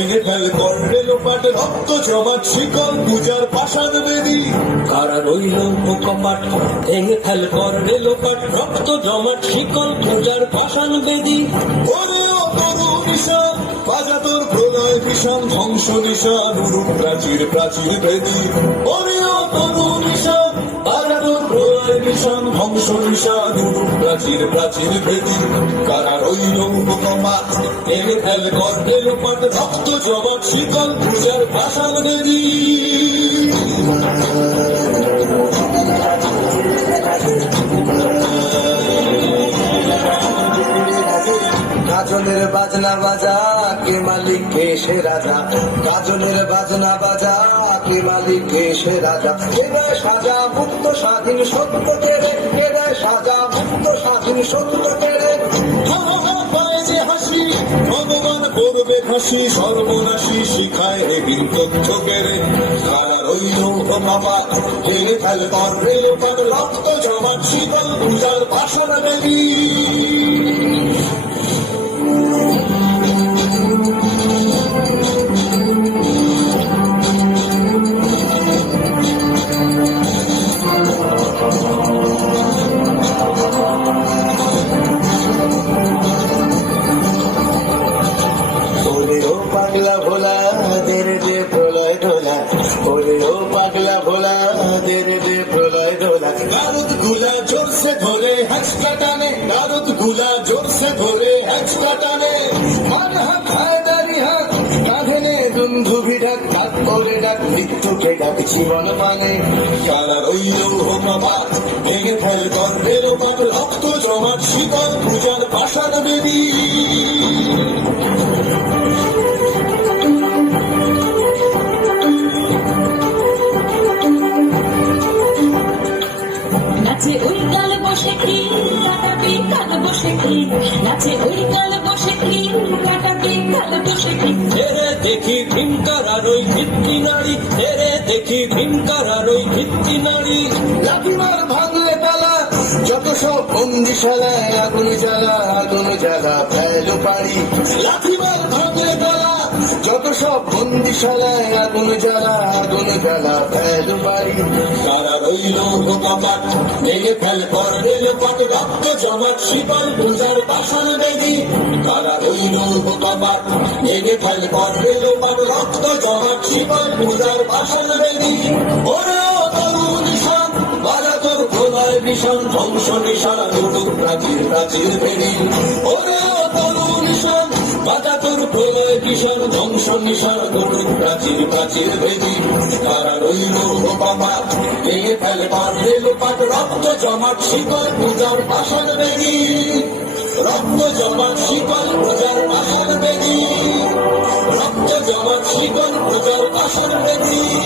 ভেঙে ফেল করলে লোপাট রক্ত জমাট শিকল পূজার পাষাণ বেদি। কারা রইল কপাট ভেঙে ফেল করলে লোপাট রক্ত জমাট শিকল পূজার পাষাণ বেদি। ওরে ও তরু ধ্বংস নিশান উরুপ প্রাচীর প্রাচীর বেদি। ওরে ও তরু নিশান প্রলয় ভীষণ ধ্বংস উরুপ প্রাচীর প্রাচীর ভেদি, কারা রইল উপকমাত এর ফেল করলে লোপাট রক্ত জমাট শিকল পূজার পাষাণ বেদি গাজনের বাজনা বাজা, কে মালিক, কে সে রাজা? গাজনের বাজনা বাজা, কে মালিক, কে সে রাজা? কে সাজা মুক্ত স্বাধীন সত্য কেড়ে কে সাজা মুক্ত স্বাধীন সত্য কেড়ে হাসি, ভগবান করবে ফাঁসি, সর্বনাশী শিখায় বিন তথ্য কেড়ে সারা রইল বাবা ভেঙে ফেল কর রেল পদ রক্ত জমাট শীতল পূজার ভাষণ বেবি জোরসে ধরে হ্যাচকা কাটানে নারদগুলা জোরসে ধরে হ্যাচকা কাটানে মান হাত হায়দারি হাত কাঁধেনে দুন্ধুভি ডাক ডাক করে ডাক মৃত্যুকে ডাক জীবন মানে সারা রইল বাবা ভেঙে ফেল রেল পদ রক্ত জমাট শীতল পূজার ভাষণ বেবি নাচে ওই কালে বসে কাল বসে দেখি ভীমকার আর ওই ভিত্তি নারী। তেরে দেখি ভীমকার আর ওই ভিত্তি নারী। লাঠিমার ভাঙলে তালা যত সব বন্দিশালায় আগুন জ্বালা আগুন জ্বালা ফেলো পারি লাঠিমার ভাঙলে তালা যত সব বন্দিশালায় আগুন জ্বালা জ্বালা ফেলো পারি তারা রইল কপাট ভেঙে ফেল কর রেল পথ, রক্ত জমাট, শিকল, পূজার বাসন বেদি তারা রইল কপাট ভেঙে ফেল কর রেল পথ, রক্ত জমাট, শিকল, পূজার বাসন বেদি ওরে ও তরু নিশান তোর প্রলয় ভীষণ ধ্বংস নিশান দুটুক প্রাচীর প্রাচীর বেদি ধ্বংস দুটুক প্রাচীর প্রাচীর ভেদি তারা রইল কপাট ভেঙে ফেলে পার রেল পাট রক্ত জমাট, শিকল পূজার পাশাল বেদি। রক্ত জমাট, শিকল পূজার পাশাল বেদি। রক্ত জমাট, শিকল পূজার পাশাল বেদি।